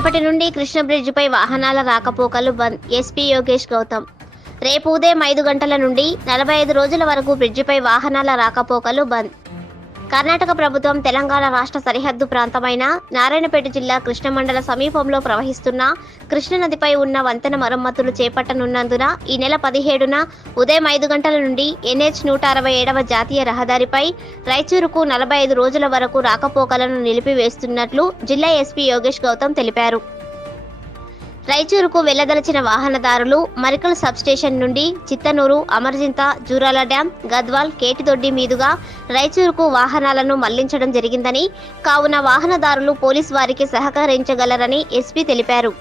రేపటి నుండి కృష్ణ బ్రిడ్జిపై వాహనాల రాకపోకలు బంద్. ఎస్పీ యోగేష్ గౌతమ్. రేపు ఉదయం 5 గంటల నుండి 45 రోజుల వరకు బ్రిడ్జిపై వాహనాల రాకపోకలు బంద్. కర్ణాటక ప్రభుత్వం తెలంగాణ రాష్ట్ర సరిహద్దు ప్రాంతమైన నారాయణపేట జిల్లా కృష్ణ మండల సమీపంలో ప్రవహిస్తున్న కృష్ణనదిపై ఉన్న వంతెన మరమ్మతులు చేపట్టనున్నందున ఈ నెల 17న ఉదయం 5 గంటల నుండి NH 167వ జాతీయ రహదారిపై రాయచూరుకు 45 రోజుల వరకు రాకపోకలను నిలిపివేస్తున్నట్లు జిల్లా ఎస్పీ యోగేష్ గౌతమ్ తెలిపారు. రాయచూరుకు వెళ్లదలచిన వాహనదారులు మరికల్ సబ్స్టేషన్ నుండి చిత్తనూరు, అమర్జింత, జూరాల డ్యాం, గద్వాల్, కేటిదొడ్డి మీదుగా రాయచూరుకు వాహనాలను మళ్లించడం జరిగిందని, కావున వాహనదారులు పోలీసు వారికి సహకరించగలరని ఎస్పీ తెలిపారు.